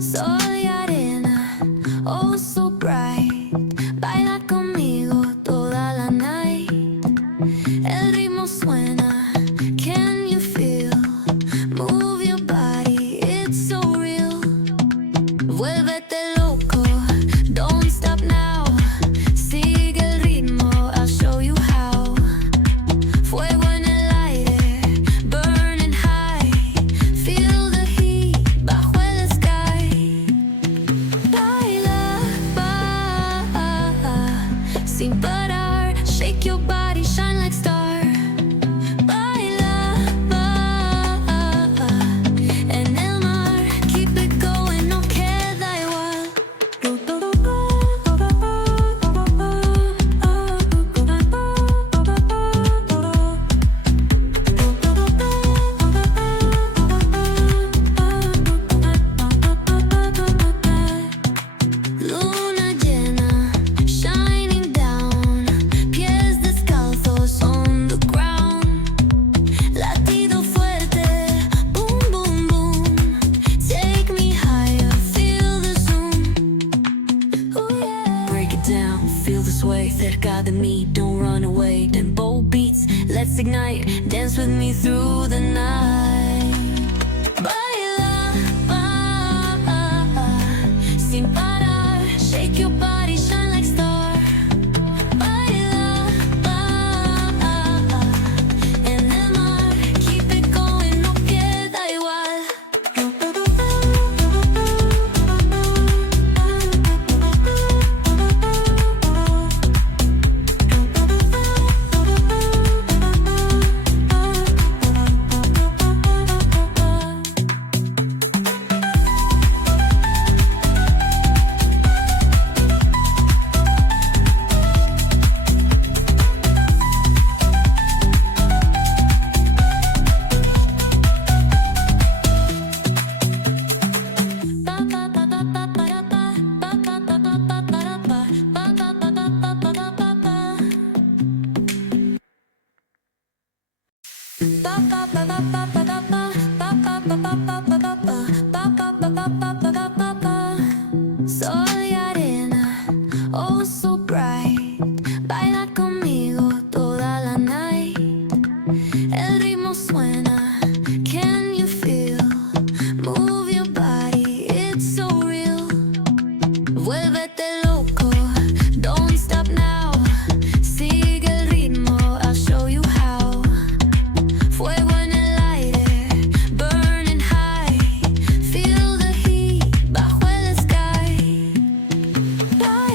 Soy arena, oh so bright. Baila conmigo toda la night. El ritmo suena, can you feel? Move your body, it's so real. Vuélvete loco, don't stop now. Sigue el ritmo, I'll show you how. Fuego en el aire, burning high. Feel the heat bajo el sky. Baila, sin parar. Shake your body, shine like star. Baila, en el mar. Keep it going, no queda igual. Luna llena, shining down. Pies descalzos on the ground. Latido fuerte, boom, boom, boom. Take me higher, feel the zoom. Oh yeah. Break it down, feel the sway. Cerca de mí, don't run away. Tempo beats, let's ignite. Dance with me through the night.